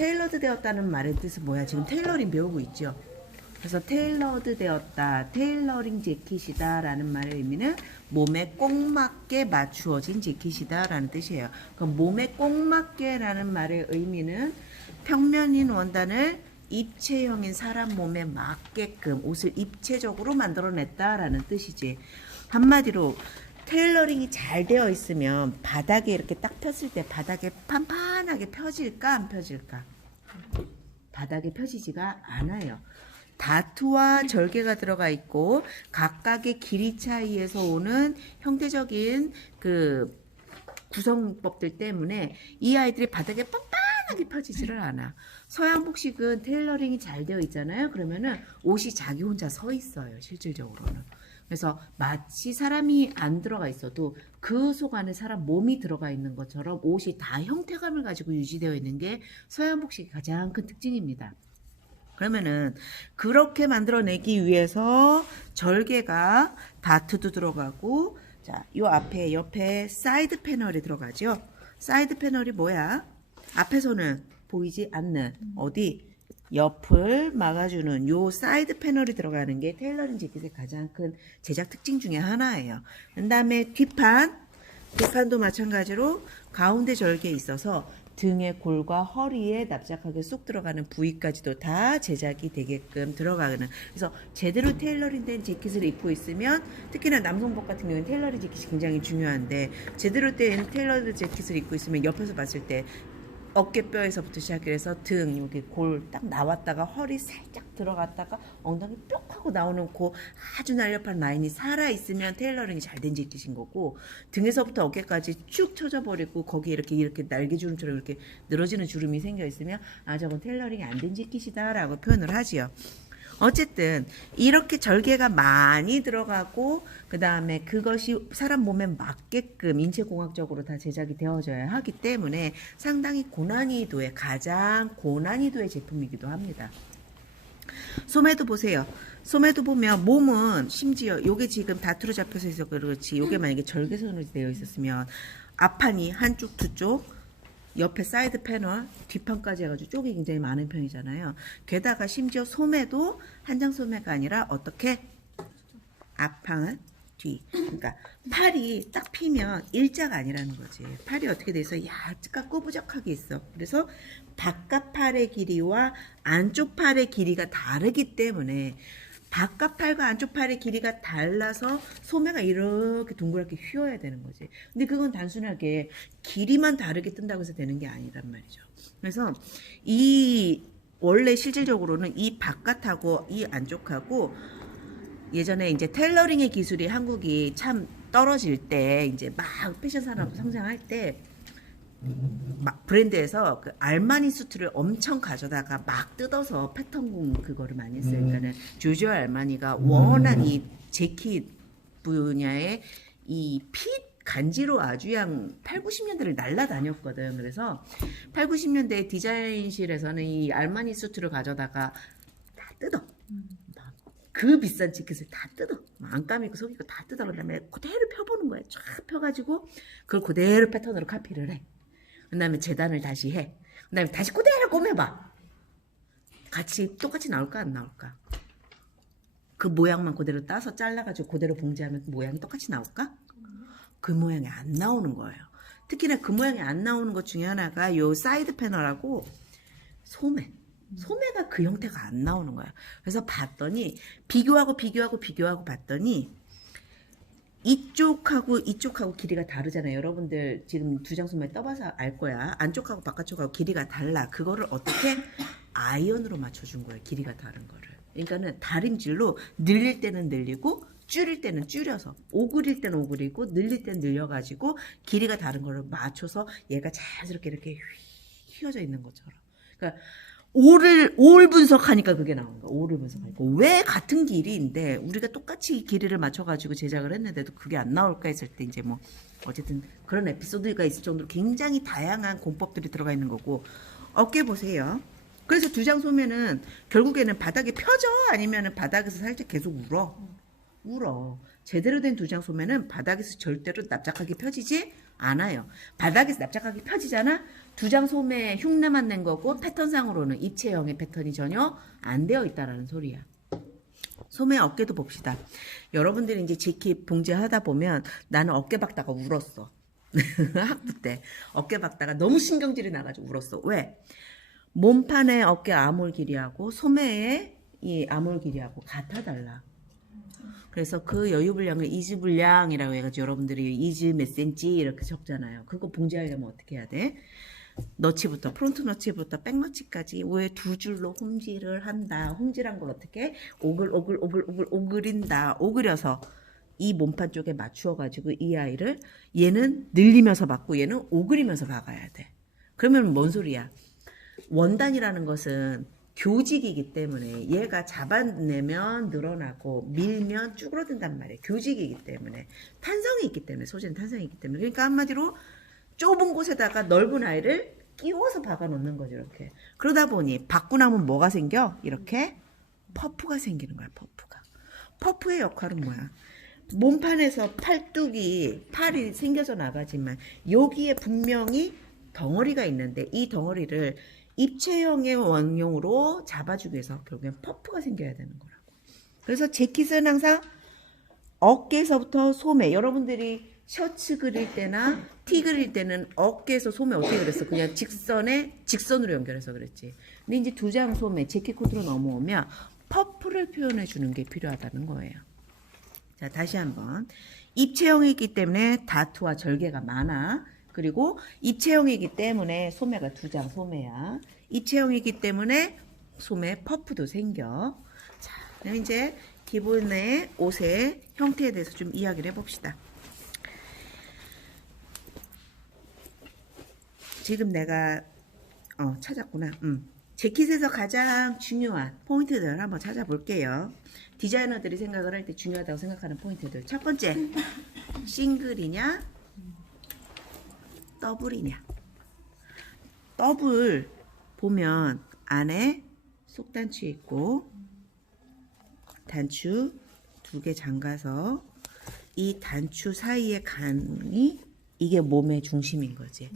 테일러드 되었다는 말의 뜻은 뭐야? 지금 테일러링 배우고 있죠. 그래서 테일러드 되었다, 테일러링 재킷이다 라는 말의 의미는 몸에 꼭 맞게 맞추어진 재킷이다 라는 뜻이에요. 그럼 몸에 꼭 맞게 라는 말의 의미는 평면인 원단을 입체형인 사람 몸에 맞게끔 옷을 입체적으로 만들어냈다 라는 뜻이지. 한마디로 테일러링이 잘 되어 있으면 바닥에 이렇게 딱 폈을 때 바닥에 판판하게 펴질까 안 펴질까? 바닥에 펴지지가 않아요. 다트와 절개가 들어가 있고 각각의 길이 차이에서 오는 형태적인 그 구성법들 때문에 이 아이들이 바닥에 빤빤하게 펴지지를 않아. 서양 복식은 테일러링이 잘 되어 있잖아요. 그러면은 옷이 자기 혼자 서 있어요. 실질적으로는. 그래서 마치 사람이 안 들어가 있어도 그 속 안에 사람 몸이 들어가 있는 것처럼 옷이 다 형태감을 가지고 유지되어 있는 게 서양 복식의 가장 큰 특징입니다. 그러면은 그렇게 만들어내기 위해서 절개가 다트도 들어가고, 자, 요 앞에 옆에 사이드 패널이 들어가죠. 사이드 패널이 뭐야? 앞에서는 보이지 않는 어디 옆을 막아주는 요 사이드 패널이 들어가는 게 테일러링 재킷의 가장 큰 제작 특징 중에 하나예요. 그 다음에 뒷판도 마찬가지로 가운데 절개에 있어서 등의 골과 허리에 납작하게 쏙 들어가는 부위까지도 다 제작이 되게끔 들어가는, 그래서 제대로 테일러링 된 재킷을 입고 있으면, 특히나 남성복 같은 경우는 테일러링 재킷이 굉장히 중요한데, 제대로 된 테일러링 재킷을 입고 있으면 옆에서 봤을 때 어깨뼈에서부터 시작해서 등 여기 골 딱 나왔다가 허리 살짝 들어갔다가 엉덩이 뿅 하고 나오는 그 아주 날렵한 라인이 살아있으면 테일러링이 잘 된 재킷인 거고, 등에서부터 어깨까지 쭉 쳐져버리고 거기에 이렇게 날개주름처럼 이렇게 늘어지는 주름이 생겨 있으면 아, 저건 테일러링이 안 된 재킷이다 라고 표현을 하지요. 어쨌든 이렇게 절개가 많이 들어가고 그 다음에 그것이 사람 몸에 맞게끔 인체공학적으로 다 제작이 되어져야 하기 때문에 상당히 고난이도의, 가장 고난이도의 제품이기도 합니다. 소매도 보세요. 소매도 보면 몸은 심지어 요게 지금 다투로 잡혀서 있어 그렇지, 요게 만약에 절개선으로 되어 있었으면 앞판이 한쪽 두쪽, 옆에 사이드 패널, 뒷판까지 해가지고 쪽이 굉장히 많은 편이잖아요. 게다가 심지어 소매도 한 장 소매가 아니라 어떻게? 앞판, 뒤. 그러니까 팔이 딱 피면 일자가 아니라는 거지. 팔이 어떻게 돼 있어? 약간 꼬부적하게 있어. 그래서 바깥 팔의 길이와 안쪽 팔의 길이가 다르기 때문에 바깥 팔과 안쪽 팔의 길이가 달라서 소매가 이렇게 동그랗게 휘어야 되는 거지. 근데 그건 단순하게 길이만 다르게 뜬다고 해서 되는 게 아니란 말이죠. 그래서 이 원래 실질적으로는 이 바깥하고 이 안쪽하고, 예전에 이제 테일러링의 기술이 한국이 참 떨어질 때 이제 막 패션 산업 성장할 때 막 브랜드에서 그 알마니 수트를 엄청 가져다가 막 뜯어서 패턴 그거를 많이 했어요. 그러니까는 조지오 알마니가 워낙 이 재킷 분야에 이 핏 간지로 아주 그냥 8, 90년대를 날라다녔거든. 그래서 8, 90년대 디자인실에서는 이 알마니 수트를 가져다가 다 뜯어. 그 비싼 재킷을 다 뜯어. 안감 있고 속 있고 다 뜯어. 그다음에 그대로 펴보는 거야. 쫙 펴가지고 그걸 그대로 패턴으로 카피를 해. 그 다음에 재단을 다시 해. 그 다음에 다시 그대로 꼬매봐. 같이 똑같이 나올까 안 나올까? 그 모양만 그대로 따서 잘라가지고 그대로 봉지하면 모양이 똑같이 나올까? 그 모양이 안 나오는 거예요. 특히나 그 모양이 안 나오는 것 중에 하나가 요 사이드 패널하고 소매가 그 형태가 안 나오는 거야. 그래서 봤더니 비교하고 봤더니 이쪽하고 길이가 다르잖아요. 여러분들 지금 두 장 소매 떠봐서 알 거야. 안쪽하고 바깥쪽하고 길이가 달라. 그거를 어떻게? 아이언으로 맞춰준 거예요. 길이가 다른 거를. 그러니까는 다림질로 늘릴 때는 늘리고 줄일 때는 줄여서, 오그릴 때는 오그리고 늘릴 때는 늘려가지고 길이가 다른 거를 맞춰서 얘가 자연스럽게 이렇게 휘어져 있는 것처럼. 그러니까 올 분석하니까 그게 나오는 거야. 올을 분석하니까. 왜 같은 길이인데 우리가 똑같이 길이를 맞춰가지고 제작을 했는데도 그게 안 나올까 했을 때 이제 뭐 어쨌든 그런 에피소드가 있을 정도로 굉장히 다양한 공법들이 들어가 있는 거고. 어깨 보세요. 그래서 두 장 소매는 결국에는 바닥에 펴져? 아니면 바닥에서 살짝 계속 울어. 제대로 된 두 장 소매는 바닥에서 절대로 납작하게 펴지지 않아요. 바닥에서 납작하게 펴지잖아? 두 장 소매 흉내만 낸 거고 패턴상으로는 입체형의 패턴이 전혀 안 되어 있다라는 소리야. 소매 어깨도 봅시다. 여러분들이 이제 재킷 봉제 하다 보면 나는 어깨 박다가 울었어. 학부 때 어깨 박다가 너무 신경질이 나가지고 울었어. 왜? 몸판의 어깨 아몰 길이하고 소매의 이 아몰 길이하고 같아 달라. 그래서 그 여유 분량을 이즈 분량이라고 해가지고 여러분들이 이즈 몇 센치 이렇게 적잖아요. 그거 봉제하려면 어떻게 해야 돼? 너치부터 프론트 너치부터 백 너치까지 왜 두 줄로 홈질을 한다. 홈질한 걸 어떻게 오글인다. 오그려서 이 몸판 쪽에 맞추어 가지고 이 아이를 얘는 늘리면서 박고 얘는 오그리면서 박아야 돼. 그러면 뭔 소리야? 원단이라는 것은 교직이기 때문에 얘가 잡아내면 늘어나고 밀면 쭈그러든단 말이에요. 교직이기 때문에 탄성이 있기 때문에 소재는 탄성이 있기 때문에 그러니까 한마디로 좁은 곳에다가 넓은 아이를 끼워서 박아 놓는 거죠. 이렇게 그러다 보니 박고 나면 뭐가 생겨? 이렇게 퍼프가 생기는 거야. 퍼프의 역할은 뭐야? 몸판에서 팔뚝이 팔이 생겨서 나가지만 여기에 분명히 덩어리가 있는데 이 덩어리를 입체형의 원형으로 잡아주기 위해서 결국엔 퍼프가 생겨야 되는 거라고. 그래서 재킷은 항상 어깨에서부터 소매. 여러분들이 셔츠 그릴 때나 티 그릴 때는 어깨에서 소매 어떻게 그랬어? 그냥 직선으로 연결해서 그랬지. 근데 이제 두 장 소매 재킷 코트로 넘어오면 퍼프를 표현해 주는 게 필요하다는 거예요. 자, 다시 한번. 입체형이기 때문에 다투와 절개가 많아. 그리고 입체형이기 때문에 소매가 두 장 소매야. 입체형이기 때문에 소매 퍼프도 생겨. 자, 그럼 이제 기본의 옷의 형태에 대해서 좀 이야기를 해봅시다. 지금 내가 찾았구나. 재킷에서 가장 중요한 포인트들을 한번 찾아볼게요. 디자이너들이 생각을 할 때 중요하다고 생각하는 포인트들. 첫 번째, 싱글이냐 더블이냐. 더블 보면 안에 속단추 있고 단추 두 개 잠가서 이 단추 사이의 간이 이게 몸의 중심인 거지.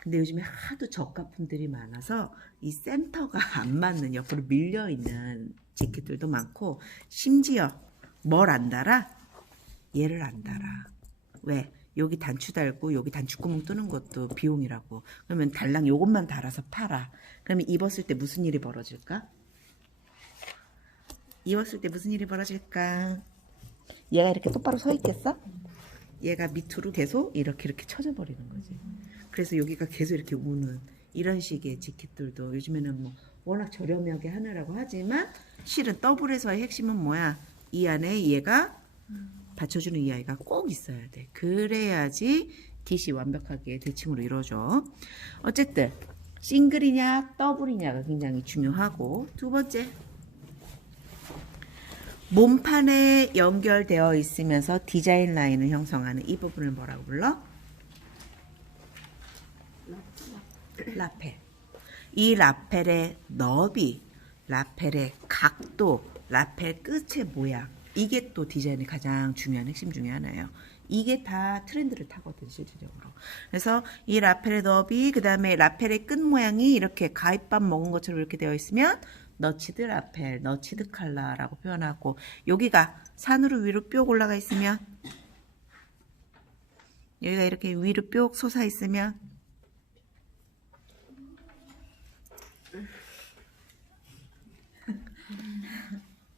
근데 요즘에 하도 저가품들이 많아서 이 센터가 안 맞는 옆으로 밀려있는 재킷들도 많고 심지어 뭘 안 달아? 얘를 안 달아. 왜? 여기 단추 달고 여기 단추구멍 뚫는 것도 비용이라고. 그러면 달랑 요것만 달아서 팔아. 그러면 입었을 때 무슨 일이 벌어질까? 입었을 때 무슨 일이 벌어질까? 얘가 이렇게 똑바로 서 있겠어? 얘가 밑으로 계속 이렇게 쳐져 버리는 거지. 그래서 여기가 계속 이렇게 우는 이런 식의 재킷들도 요즘에는 뭐 워낙 저렴하게 하느라고 하지만 실은 더블에서의 핵심은 뭐야? 이 안에 얘가 받쳐주는 이 아이가 꼭 있어야 돼. 그래야지 깃이 완벽하게 대칭으로 이루어져. 어쨌든 싱글이냐 더블이냐가 굉장히 중요하고, 두 번째, 몸판에 연결되어 있으면서 디자인 라인을 형성하는 이 부분을 뭐라고 불러? 라펠. 이 라펠의 너비, 라펠의 각도, 라펠 끝의 모양, 이게 또 디자인의 가장 중요한 핵심 중에 하나예요. 이게 다 트렌드를 타거든 실질적으로. 그래서 이 라펠의 너비, 그 다음에 라펠의 끝 모양이 이렇게 가위밥 먹은 것처럼 이렇게 되어 있으면 너치드 라펠, 너치드 칼라라고 표현하고, 여기가 산으로 위로 뿅 올라가 있으면, 여기가 이렇게 위로 뿅 솟아 있으면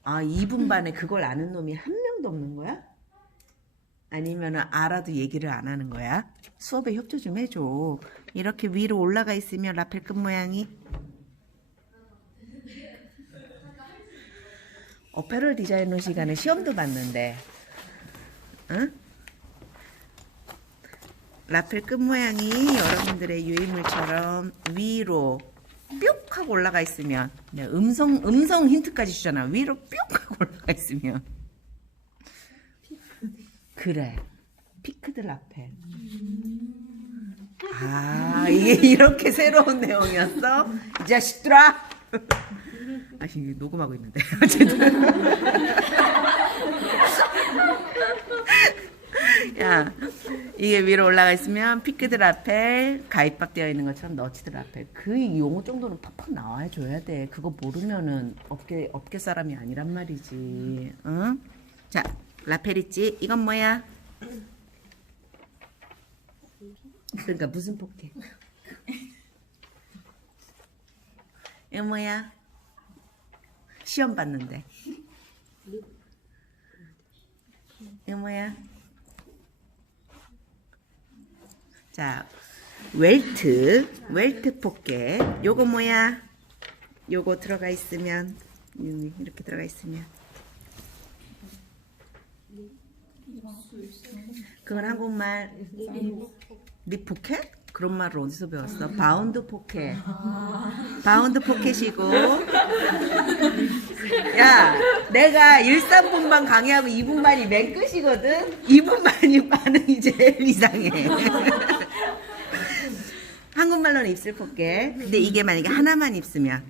아, 2분 반에 그걸 아는 놈이 한 명도 없는 거야? 아니면 알아도 얘기를 안 하는 거야? 수업에 협조 좀 해줘. 이렇게 위로 올라가 있으면 라펠 끝 모양이 어페럴 디자이너 시간에 시험도 봤는데, 응? 라펠 끝 모양이 여러분들의 유인물처럼 위로 뿅 하고 올라가 있으면, 내가 음성 힌트까지 주잖아. 위로 뿅 하고 올라가 있으면, 그래, 피크드 라펠. 아, 이게 이렇게 새로운 내용이었어? 이 자식들아. 아, 지금 녹음하고 있는데 어쨌든. 야, 이게 위로 올라가 있으면 피크드 라펠 가입밥 되어 있는 것처럼 너치드 라펠. 그 용어 정도는 팍팍 나와 줘야 돼. 그거 모르면은 업계 사람이 아니란 말이지. 응? 자, 라펠 있지? 이건 뭐야? 그러니까 무슨 포켓? 이건 뭐야? 시험 봤는데. 이건 뭐야? 자, 웰트 포켓. 요거 뭐야? 요거 들어가 있으면 이렇게 들어가 있으면 그건 한국말 립 포켓? 그런 말을 어디서 배웠어? 바운드 포켓. 바운드 포켓이고. 야, 내가 1~3분만 강의하고 2분만이 맨 끝이거든? 2분만이 반응이 제일 이상해. 한국말로는 입술 포켓. 근데 이게 만약에 하나만 입으면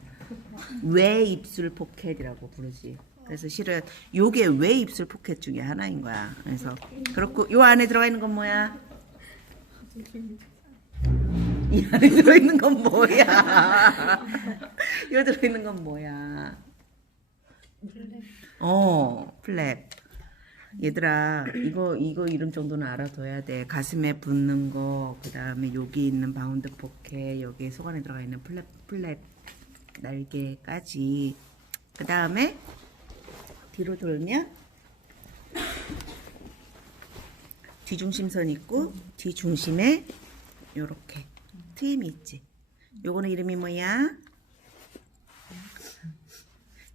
외 입술 포켓이라고 부르지. 그래서 실은 요게 외 입술 포켓 중에 하나인 거야. 그래서 그렇고 요 안에 들어가 있는 건 뭐야? 이 안에 들어있는 건 뭐야? 요 들어있는 건 뭐야? 플랩. 얘들아, 이거 이름 정도는 알아둬야 돼. 가슴에 붙는 거, 그 다음에 여기 있는 바운드 포켓, 여기 속 안에 들어가 있는 플랩 날개까지. 그 다음에 뒤로 돌면 뒤중심선 있고 뒤중심에 요렇게 트임이 있지. 요거는 이름이 뭐야?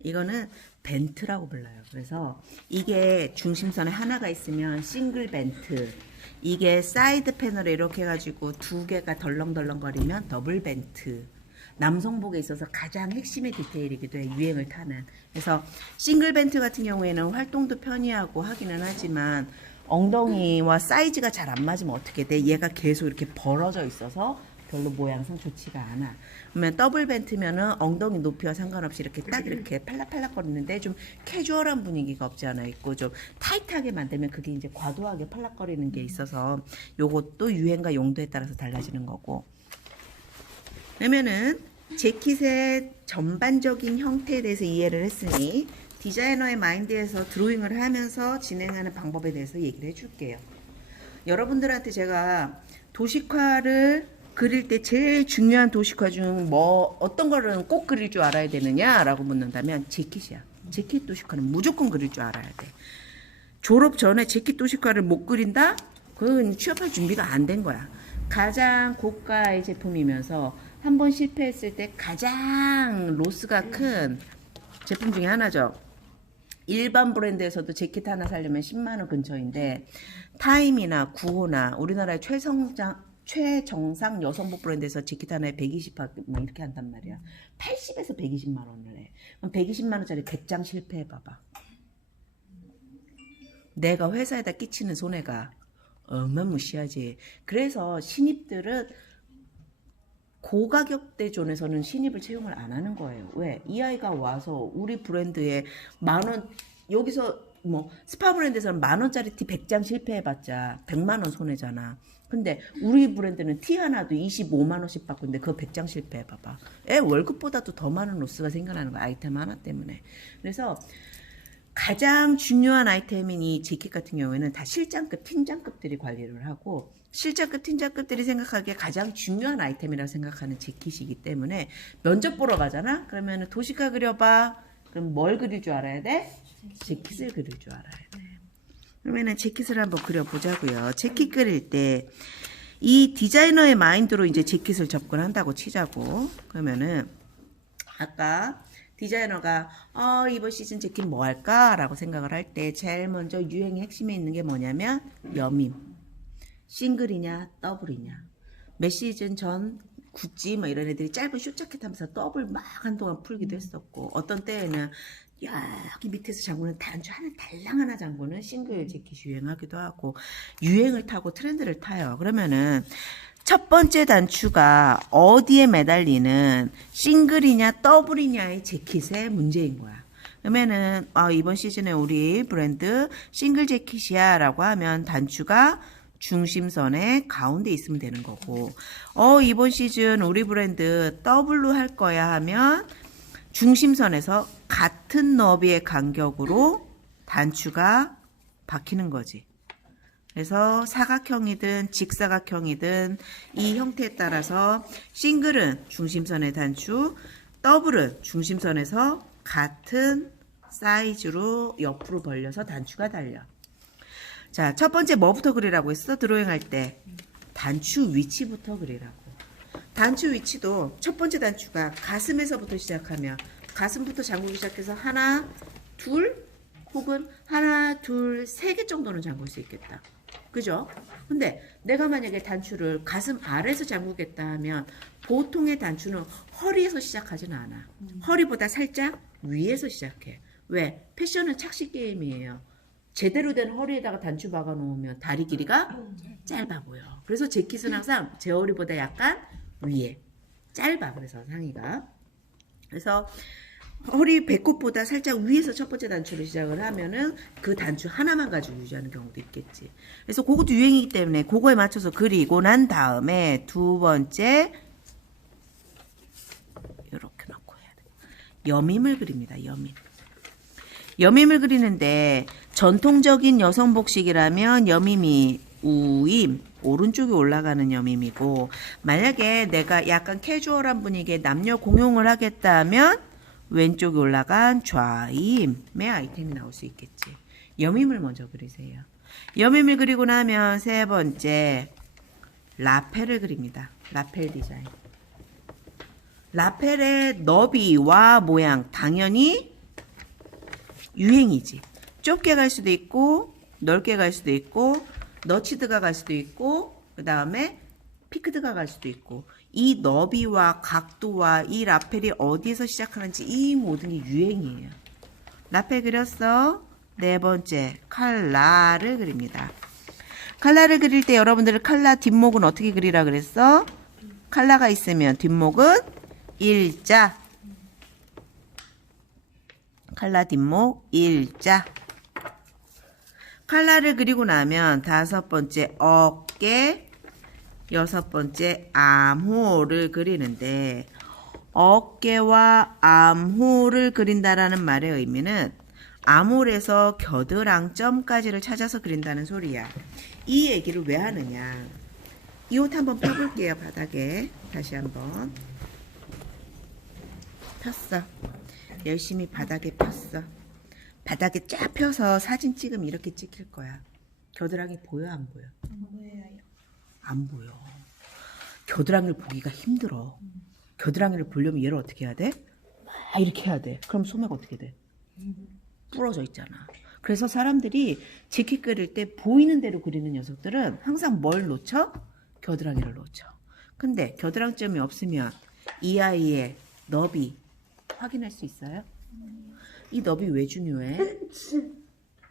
이거는 벤트라고 불러요. 그래서 이게 중심선에 하나가 있으면 싱글 벤트, 이게 사이드 패널에 이렇게 해가지고 두 개가 덜렁덜렁거리면 더블 벤트. 남성복에 있어서 가장 핵심의 디테일이기도 해. 유행을 타는. 그래서 싱글 벤트 같은 경우에는 활동도 편리하고 하기는 하지만 엉덩이와 사이즈가 잘 안 맞으면 어떻게 돼? 얘가 계속 이렇게 벌어져 있어서 별로 모양상 좋지가 않아. 그러면 더블 벤트면은 엉덩이 높이와 상관없이 이렇게 딱 이렇게 팔락팔락거리는데 좀 캐주얼한 분위기가 없지 않아 있고 좀 타이트하게 만들면 그게 이제 과도하게 팔락거리는 게 있어서 요것도 유행과 용도에 따라서 달라지는 거고. 그러면은 재킷의 전반적인 형태에 대해서 이해를 했으니 디자이너의 마인드에서 드로잉을 하면서 진행하는 방법에 대해서 얘기를 해줄게요. 여러분들한테 제가 도식화를 그릴 때 제일 중요한 도식화 중 뭐 어떤 거를 꼭 그릴 줄 알아야 되느냐라고 묻는다면 재킷이야. 재킷 도식화는 무조건 그릴 줄 알아야 돼. 졸업 전에 재킷 도식화를 못 그린다? 그건 취업할 준비가 안 된 거야. 가장 고가의 제품이면서 한 번 실패했을 때 가장 로스가 큰 제품 중에 하나죠. 일반 브랜드에서도 재킷 하나 살려면 10만 원 근처인데 타임이나 구호나 우리나라의 최정상 여성복 브랜드에서 재킷 하나에 120막 이렇게 한단 말이야. 80에서 120만 원을 해. 그럼 120만 원짜리 100장 실패해 봐봐. 내가 회사에다 끼치는 손해가 어마무시하지. 그래서 신입들은 고가격대 존에서는 신입을 채용을 안 하는 거예요. 왜? 이 아이가 와서 우리 브랜드에 만원, 여기서 뭐 스파 브랜드에서는 만원짜리 티 100장 실패해봤자 100만원 손해잖아. 근데 우리 브랜드는 티 하나도 25만원씩 받고 있는데 그거 100장 실패해봐봐. 애 월급보다도 더 많은 로스가 생겨나는 거야. 아이템 하나 때문에. 그래서 가장 중요한 아이템인 이 재킷 같은 경우에는 다 실장급, 팀장급들이 관리를 하고 실장급, 팀장급들이 생각하기에 가장 중요한 아이템이라고 생각하는 재킷이기 때문에 면접 보러 가잖아? 그러면 도식화 그려봐. 그럼 뭘 그릴 줄 알아야 돼? 재킷을 그릴 줄 알아야 돼. 그러면은 재킷을 한번 그려보자고요. 재킷 그릴 때 이 디자이너의 마인드로 이제 재킷을 접근한다고 치자고. 그러면은 아까 디자이너가 이번 시즌 재킷 뭐 할까? 라고 생각을 할 때 제일 먼저 유행의 핵심에 있는 게 뭐냐면 여밈. 싱글이냐 더블이냐. 몇 시즌 전 구찌 뭐 이런 애들이 짧은 숏자켓 하면서 더블 막 한동안 풀기도 했었고 어떤 때에는 여기 밑에서 잠그는 단추 하나 달랑 하나 잠그는 싱글 재킷이 유행하기도 하고 유행을 타고 트렌드를 타요. 그러면은 첫 번째 단추가 어디에 매달리는 싱글이냐 더블이냐의 재킷의 문제인 거야. 그러면은 이번 시즌에 우리 브랜드 싱글 재킷이야 라고 하면 단추가 중심선의 가운데 있으면 되는 거고, 이번 시즌 우리 브랜드 더블로 할 거야 하면 중심선에서 같은 너비의 간격으로 단추가 박히는 거지. 그래서 사각형이든 직사각형이든 이 형태에 따라서 싱글은 중심선의 단추, 더블은 중심선에서 같은 사이즈로 옆으로 벌려서 단추가 달려. 자, 첫 번째 뭐부터 그리라고 했어? 드로잉 할 때 단추 위치부터 그리라고. 단추 위치도 첫 번째 단추가 가슴에서부터 시작하면 가슴부터 잠그기 시작해서 하나, 둘, 혹은 하나, 둘, 세 개 정도는 잠글 수 있겠다. 그죠? 근데 내가 만약에 단추를 가슴 아래에서 잠그겠다 하면 보통의 단추는 허리에서 시작하지는 않아. 허리보다 살짝 위에서 시작해. 왜? 패션은 착시 게임이에요. 제대로 된 허리에다가 단추 박아 놓으면 다리 길이가 짧아 보여. 그래서 재킷은 항상 제 허리보다 약간 위에 짧아. 그래서 상의가. 그래서 허리 배꼽보다 살짝 위에서 첫 번째 단추를 시작을 하면은 그 단추 하나만 가지고 유지하는 경우도 있겠지. 그래서 그것도 유행이기 때문에 그거에 맞춰서 그리고 난 다음에 두 번째 이렇게 놓고 해야 돼. 여밈을 그립니다. 여밈을 그리는데 전통적인 여성 복식이라면 여밈이 우임 오른쪽에 올라가는 여밈이고, 만약에 내가 약간 캐주얼한 분위기에 남녀 공용을 하겠다 하면 왼쪽에 올라간 좌임의 아이템이 나올 수 있겠지. 여밈을 먼저 그리세요. 여밈을 그리고 나면 세 번째 라펠을 그립니다. 라펠 디자인. 라펠의 너비와 모양 당연히 유행이지. 좁게 갈 수도 있고 넓게 갈 수도 있고 너치드가 갈 수도 있고 그 다음에 피크드가 갈 수도 있고, 이 너비와 각도와 이 라펠이 어디에서 시작하는지 이 모든 게 유행이에요. 라펠 그렸어. 네 번째 칼라를 그립니다. 칼라를 그릴 때 여러분들 칼라 뒷목은 어떻게 그리라 그랬어? 칼라가 있으면 뒷목은 일자. 칼라 뒷목 일자. 칼라를 그리고 나면 다섯 번째 어깨, 여섯 번째 암호를 그리는데, 어깨와 암호를 그린다라는 말의 의미는 암홀에서 겨드랑점까지를 찾아서 그린다는 소리야. 이 얘기를 왜 하느냐. 이 옷 한번 펴볼게요. 바닥에 다시 한번 폈어. 열심히 바닥에 폈어. 바닥에 쫙 펴서 사진 찍으면 이렇게 찍힐 거야. 겨드랑이 보여 안 보여? 안 보여요. 안 보여. 겨드랑이를 보기가 힘들어. 겨드랑이를 보려면 얘를 어떻게 해야 돼? 막 이렇게 해야 돼. 그럼 소매가 어떻게 돼? 부러져 있잖아. 그래서 사람들이 재킷 그릴 때 보이는 대로 그리는 녀석들은 항상 뭘 놓쳐? 겨드랑이를 놓쳐. 근데 겨드랑점이 없으면 이 아이의 너비 확인할 수 있어요? 이 너비 왜 중요해?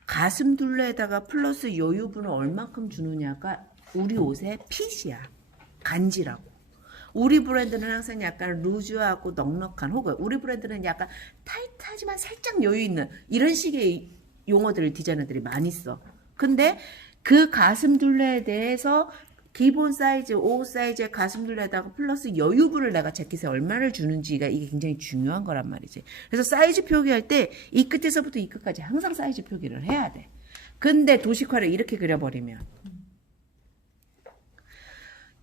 가슴 둘레에다가 플러스 여유분을 얼만큼 주느냐가 우리 옷의 핏이야. 간지라고. 우리 브랜드는 항상 약간 루즈하고 넉넉한, 혹은 우리 브랜드는 약간 타이트하지만 살짝 여유 있는 이런 식의 용어들을 디자이너들이 많이 써. 근데 그 가슴 둘레에 대해서 기본 사이즈, 옷 사이즈의 가슴 둘레에다가 플러스 여유분을 내가 재킷에 얼마를 주는지가 이게 굉장히 중요한 거란 말이지. 그래서 사이즈 표기할 때 이 끝에서부터 이 끝까지 항상 사이즈 표기를 해야 돼. 근데 도식화를 이렇게 그려버리면,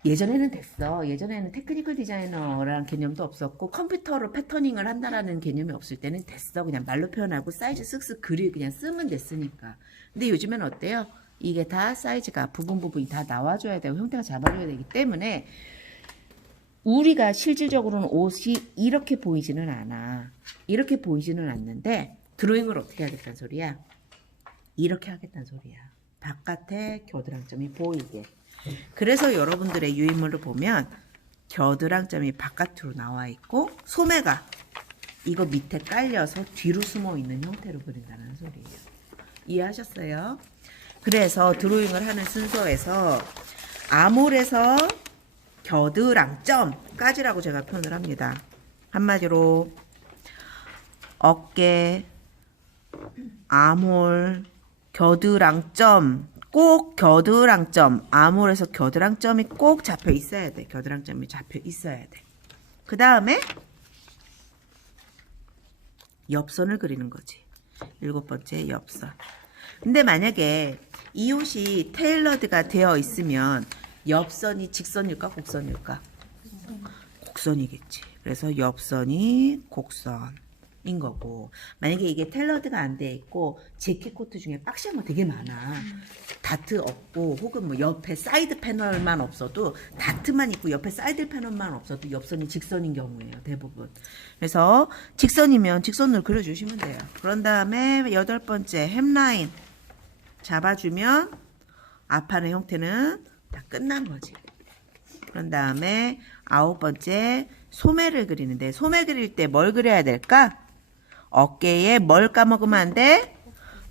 예전에는 됐어. 예전에는 테크니컬 디자이너라는 개념도 없었고 컴퓨터로 패터닝을 한다라는 개념이 없을 때는 됐어. 그냥 말로 표현하고 사이즈 쓱쓱 그리 그냥 쓰면 됐으니까. 근데 요즘엔 어때요? 이게 다 사이즈가 부분이 다 나와줘야 되고 형태가 잡아줘야 되기 때문에 우리가 실질적으로는 옷이 이렇게 보이지는 않아. 이렇게 보이지는 않는데 드로잉을 어떻게 하겠다는 소리야? 이렇게 하겠다는 소리야. 바깥에 겨드랑점이 보이게. 그래서 여러분들의 유인물을 보면 겨드랑점이 바깥으로 나와 있고 소매가 이거 밑에 깔려서 뒤로 숨어 있는 형태로 그린다는 소리예요. 이해하셨어요? 그래서 드로잉을 하는 순서에서 암홀에서 겨드랑점까지라고 제가 표현을 합니다. 한마디로 어깨, 암홀, 겨드랑점 꼭 겨드랑점, 암홀에서 겨드랑점이 꼭 잡혀 있어야 돼. 겨드랑점이 잡혀 있어야 돼. 그 다음에 옆선을 그리는 거지. 7번째 옆선. 근데 만약에 이 옷이 테일러드가 되어 있으면 옆선이 직선일까 곡선일까? 곡선이겠지. 그래서 옆선이 곡선인 거고, 만약에 이게 테일러드가 안 돼 있고 재킷 코트 중에 박시한 거 되게 많아. 다트 없고 혹은 뭐 옆에 사이드 패널만 없어도, 다트만 있고 옆에 사이드 패널만 없어도 옆선이 직선인 경우예요, 대부분. 그래서 직선이면 직선으로 그려주시면 돼요. 그런 다음에 8번째 햄라인 잡아주면 앞판의 형태는 다 끝난 거지. 그런 다음에 9번째 소매를 그리는데, 소매 그릴 때 뭘 그려야 될까? 어깨에 뭘 까먹으면 안 돼?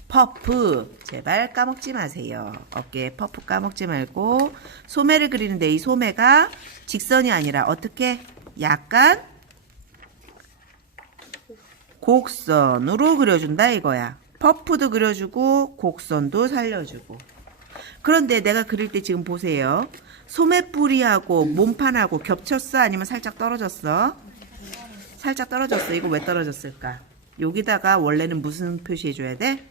퍼프. 제발 까먹지 마세요. 어깨에 퍼프 까먹지 말고, 소매를 그리는데 이 소매가 직선이 아니라 어떻게? 약간 곡선으로 그려준다 이거야. 퍼프도 그려주고 곡선도 살려주고. 그런데 내가 그릴 때 지금 보세요. 소매뿌리하고 몸판하고 겹쳤어? 아니면 살짝 떨어졌어? 살짝 떨어졌어. 이거 왜 떨어졌을까? 여기다가 원래는 무슨 표시해줘야 돼?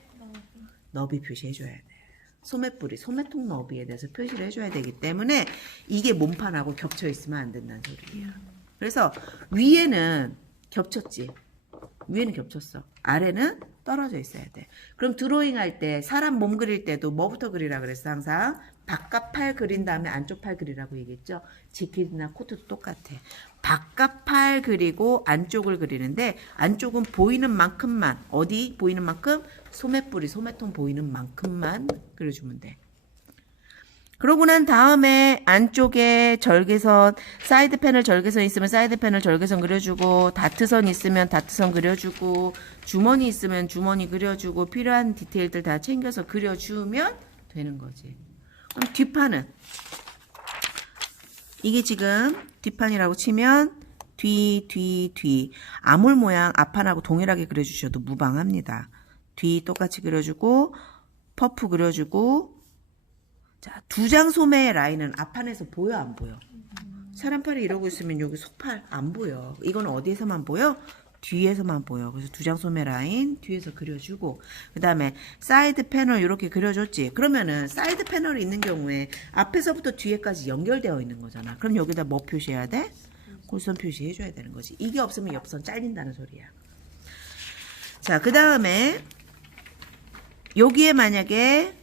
너비 표시해줘야 돼. 소매뿌리, 소매통 너비에 대해서 표시를 해줘야 되기 때문에 이게 몸판하고 겹쳐 있으면 안 된다는 소리예요. 그래서 위에는 겹쳤지. 위에는 겹쳤어. 아래는 떨어져 있어야 돼. 그럼 드로잉 할 때, 사람 몸 그릴 때도 뭐부터 그리라 그랬어? 항상 바깥 팔 그린 다음에 안쪽 팔 그리라고 얘기했죠. 재킷이나 코트도 똑같아. 바깥 팔 그리고 안쪽을 그리는데, 안쪽은 보이는 만큼만, 어디 보이는 만큼? 소매뿌리, 소매통 보이는 만큼만 그려주면 돼. 그러고 난 다음에 안쪽에 절개선, 사이드 패널 절개선 있으면 사이드 패널 절개선 그려주고, 다트선 있으면 다트선 그려주고, 주머니 있으면 주머니 그려주고, 필요한 디테일들 다 챙겨서 그려주면 되는 거지. 그럼 뒷판은? 이게 지금 뒷판이라고 치면 뒤. 아몰 모양 앞판하고 동일하게 그려주셔도 무방합니다. 뒤 똑같이 그려주고, 퍼프 그려주고. 자, 2장 소매의 라인은 앞판에서 보여 안 보여? 사람팔이 이러고 있으면 여기 속팔 안 보여. 이건 어디에서만 보여? 뒤에서만 보여. 그래서 2장 소매 라인 뒤에서 그려주고, 그 다음에 사이드 패널 이렇게 그려줬지. 그러면은 사이드 패널이 있는 경우에 앞에서부터 뒤에까지 연결되어 있는 거잖아. 그럼 여기다 뭐 표시해야 돼? 골선 표시해줘야 되는 거지. 이게 없으면 옆선 잘린다는 소리야. 자, 그 다음에 여기에 만약에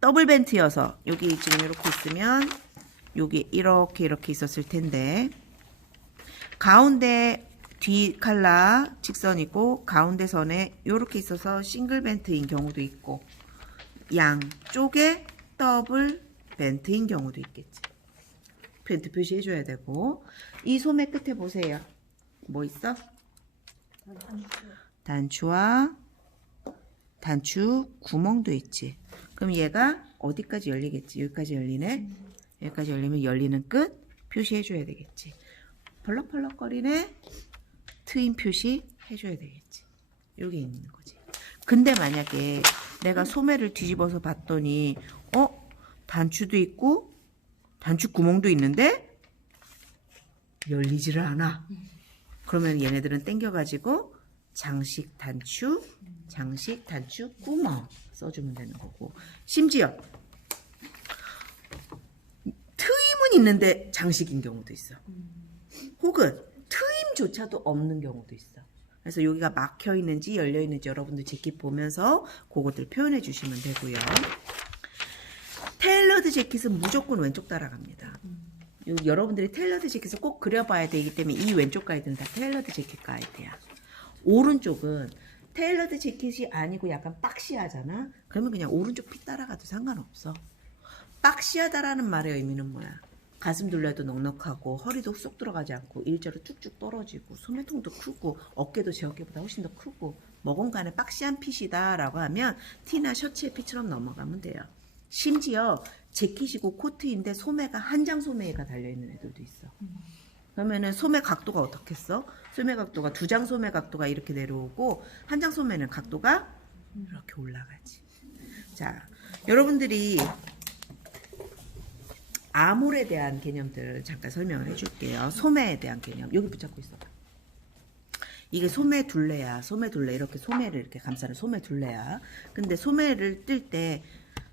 더블 벤트여서 여기 지금 이렇게 있으면 여기 이렇게 있었을 텐데, 가운데 뒤 칼라 직선이고 가운데 선에 이렇게 있어서 싱글 벤트인 경우도 있고, 양쪽에 더블 벤트인 경우도 있겠지. 벤트 표시해줘야 되고, 이 소매 끝에 보세요. 뭐 있어? 단추와 단추 구멍도 있지. 그럼 얘가 어디까지 열리겠지? 여기까지 열리네. 여기까지 열리면 열리는 끝 표시해줘야 되겠지. 펄럭펄럭거리네. 트임 표시 해줘야 되겠지. 여기 있는 거지. 근데 만약에 내가 소매를 뒤집어서 봤더니 단추도 있고 단추 구멍도 있는데 열리지를 않아. 그러면 얘네들은 땡겨가지고 장식 단추 구멍 써주면 되는 거고, 심지어 트임은 있는데 장식인 경우도 있어. 혹은 트임조차도 없는 경우도 있어. 그래서 여기가 막혀 있는지 열려 있는지 여러분들 재킷 보면서 그것들 표현해 주시면 되고요. 테일러드 재킷은 무조건 왼쪽 따라갑니다. 여러분들이 테일러드 재킷을 꼭 그려봐야 되기 때문에 이 왼쪽 가이드는 다 테일러드 재킷 가이드야. 오른쪽은 테일러드 재킷이 아니고 약간 박시하잖아. 그러면 그냥 오른쪽 핏 따라가도 상관없어. 박시하다라는 말의 의미는 뭐야? 가슴 둘레도 넉넉하고 허리도 쏙 들어가지 않고 일자로 쭉쭉 떨어지고 소매통도 크고 어깨도 제 어깨보다 훨씬 더 크고 머공간에 박시한 핏이다 라고 하면 티나 셔츠의 핏처럼 넘어가면 돼요. 심지어 재킷이고 코트인데 소매가 한장 소매가 달려있는 애들도 있어. 그러면은 소매 각도가 어떻겠어? 소매 각도가 2장 소매 각도가 이렇게 내려오고 한 장 소매는 각도가 이렇게 올라가지. 자, 여러분들이 아몰에 대한 개념들을 잠깐 설명을 해줄게요. 소매에 대한 개념. 여기 붙잡고 있어. 이게 소매 둘레야. 소매 둘레. 이렇게 소매를 이렇게 감싸는 소매 둘레야. 근데 소매를 뜰 때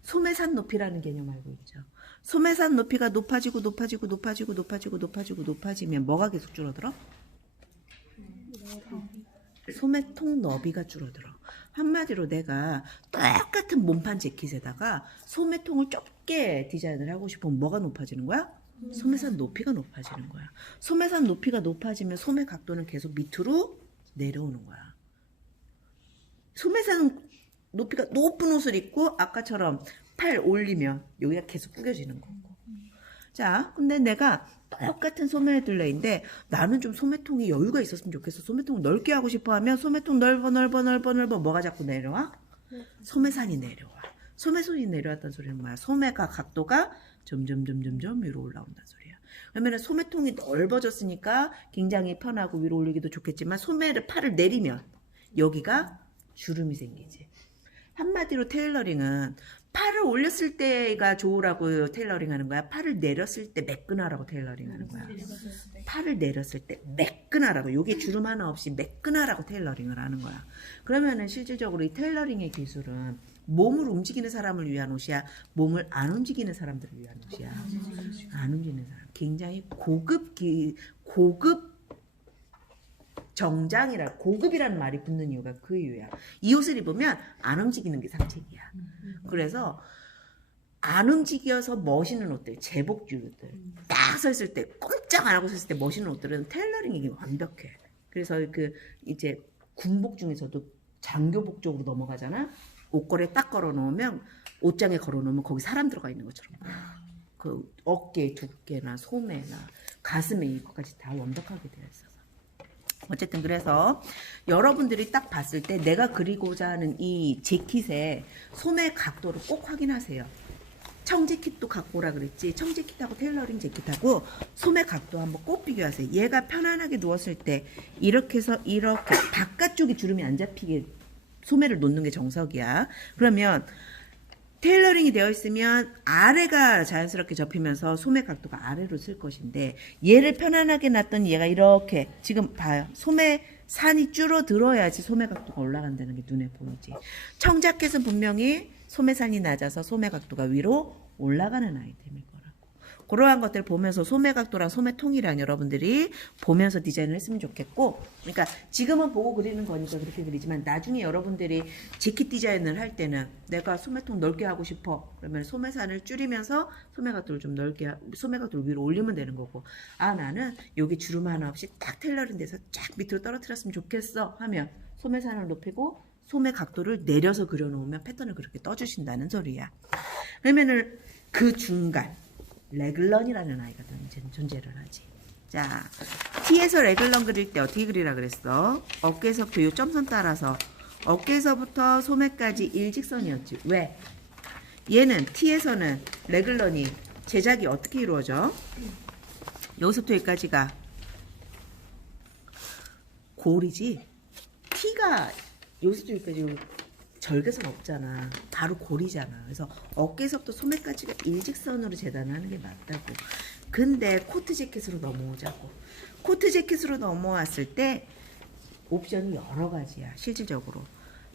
소매산 높이라는 개념 알고 있죠? 소매산 높이가 높아지고 높아지면 뭐가 계속 줄어들어? 소매통 너비가 줄어들어. 한마디로 내가 똑같은 몸판 재킷에다가 소매통을 좁게 디자인을 하고 싶으면 뭐가 높아지는 거야? 소매산 높이가 높아지는 거야. 소매산 높이가 높아지면 소매 각도는 계속 밑으로 내려오는 거야. 소매산 높이가 높은 옷을 입고 아까처럼 팔 올리면 여기가 계속 구겨지는 거고. 자, 근데 내가 똑같은 소매 둘레인데 나는 좀 소매통이 여유가 있었으면 좋겠어. 소매통을 넓게 하고 싶어 하면 소매통 넓어 뭐가 자꾸 내려와? 소매산이 내려와. 소매선이 내려왔다는 소리는 뭐야? 소매가 각도가 점점 위로 올라온다는 소리야. 그러면 소매통이 넓어졌으니까 굉장히 편하고 위로 올리기도 좋겠지만 소매를 팔을 내리면 여기가 주름이 생기지. 한마디로 테일러링은 팔을 올렸을 때가 좋으라고 테일러링 하는 거야? 팔을 내렸을 때 매끈하라고 테일러링 하는 거야? 팔을 내렸을 때 매끈하라고, 요게 주름 하나 없이 매끈하라고 테일러링을 하는 거야. 그러면은 실질적으로 이 테일러링의 기술은 몸을 움직이는 사람을 위한 옷이야? 몸을 안 움직이는 사람들을 위한 옷이야? 안 움직이는 사람. 굉장히 고급 정장이라 고급이라는 말이 붙는 이유가 그 이유야. 이 옷을 입으면 안 움직이는 게 상책이야. 그래서 안 움직여서 멋있는 옷들, 제복주들 딱 서 있을 때 꼼짝 안 하고 서 있을 때 멋있는 옷들은 테일러링이 완벽해. 그래서 그 이제 군복 중에서도 장교복 쪽으로 넘어가잖아. 옷걸이에 딱 걸어 놓으면 옷장에 걸어 놓으면 거기 사람 들어가 있는 것처럼 그 어깨 두께나 소매나 가슴에 이것까지 다 완벽하게 되어 있어서. 어쨌든 그래서 여러분들이 딱 봤을 때 내가 그리고자 하는 이 재킷의 소매 각도를 꼭 확인하세요. 청재킷도 갖고 오라 그랬지. 청재킷하고 테일러링 재킷하고 소매 각도 한번 꼭 비교하세요. 얘가 편안하게 누웠을 때 이렇게 해서 이렇게 바깥쪽이 주름이 안 잡히게 소매를 놓는 게 정석이야. 그러면 테일러링이 되어 있으면 아래가 자연스럽게 접히면서 소매 각도가 아래로 쓸 것인데 얘를 편안하게 놨더니 얘가 이렇게 지금 봐요. 소매 산이 줄어들어야지 소매 각도가 올라간다는 게 눈에 보이지. 청자켓은 분명히 소매산이 낮아서 소매 각도가 위로 올라가는 아이템일 거라고. 그러한 것들 보면서 소매 각도랑 소매통이랑 여러분들이 보면서 디자인을 했으면 좋겠고, 그러니까 지금은 보고 그리는 거니까 그렇게 그리지만 나중에 여러분들이 재킷 디자인을 할 때는 내가 소매통 넓게 하고 싶어 그러면 소매산을 줄이면서 소매 각도를 좀 넓게 소매 각도를 위로 올리면 되는 거고, 아 나는 여기 주름 하나 없이 딱 테일러링 돼서 쫙 밑으로 떨어뜨렸으면 좋겠어 하면 소매산을 높이고 소매 각도를 내려서 그려놓으면 패턴을 그렇게 떠주신다는 소리야. 그러면은 그 중간 레글런이라는 아이가 존재를 하지. 자, T에서 레글런 그릴 때 어떻게 그리라 그랬어? 어깨에서부터 요 점선 따라서 어깨에서부터 소매까지 일직선이었지. 왜? 얘는 T에서는 레글런이 제작이 어떻게 이루어져? 여기서부터 여기까지가 골이지. T가 여기서부터 여기까지 절개선 없잖아. 바로 골이잖아. 그래서 어깨에서부터 소매까지가 일직선으로 재단하는 게 맞다고. 근데 코트 재킷으로 넘어오자고. 코트 재킷으로 넘어왔을 때 옵션이 여러 가지야. 실질적으로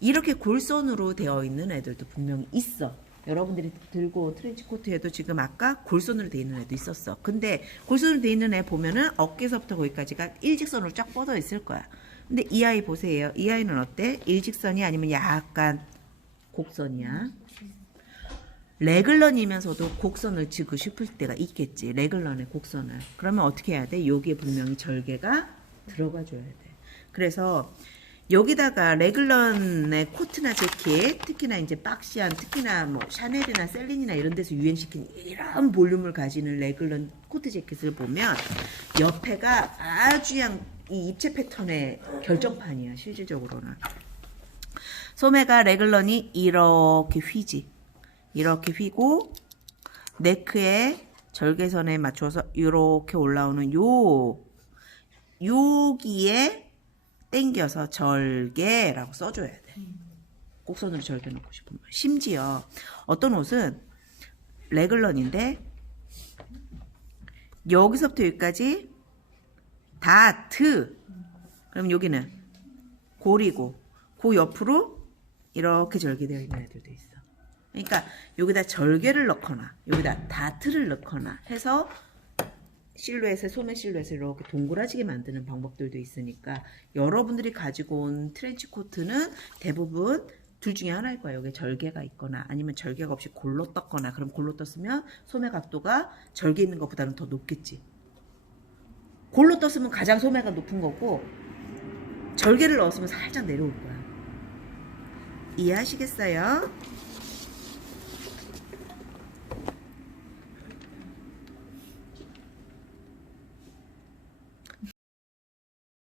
이렇게 골선으로 되어 있는 애들도 분명히 있어. 여러분들이 들고 온 트렌치 코트에도 지금 아까 골선으로 되어 있는 애도 있었어. 근데 골선으로 되어 있는 애 보면은 어깨에서부터 거기까지가 일직선으로 쫙 뻗어 있을 거야. 근데 이 아이 보세요. 이 아이는 어때? 일직선이 아니면 약간 곡선이야. 레글런이면서도 곡선을 지고 싶을 때가 있겠지. 레글런의 곡선을. 그러면 어떻게 해야 돼? 여기에 분명히 절개가 들어가 줘야 돼. 그래서 여기다가 레글런의 코트나 재킷, 특히나 이제 박시안, 특히나 뭐 샤넬이나 셀린이나 이런 데서 유행시킨 이런 볼륨을 가지는 레글런 코트 재킷을 보면 옆에가 아주 이 입체 패턴의 결정판이야. 실질적으로는 소매가 레글런이 이렇게 휘지. 이렇게 휘고 네크의 절개선에 맞춰서 이렇게 올라오는 여기에 당겨서 절개라고 써줘야 돼. 곡선으로 절개 넣고 싶은 거예요. 심지어 어떤 옷은 레글런인데 여기서부터 여기까지 다트. 그럼 여기는 골이고 그 옆으로 이렇게 절개되어 있는 애들도 있어. 그러니까 여기다 절개를 넣거나 여기다 다트를 넣거나 해서 실루엣에 소매 실루엣을 이렇게 동그라지게 만드는 방법들도 있으니까 여러분들이 가지고 온 트렌치 코트는 대부분 둘 중에 하나일 거예요. 여기 절개가 있거나 아니면 절개가 없이 골로 떴거나. 그럼 골로 떴으면 소매 각도가 절개 있는 것보다는 더 높겠지. 골로 떴으면 가장 소매가 높은 거고 절개를 넣었으면 살짝 내려올 거야. 이해하시겠어요?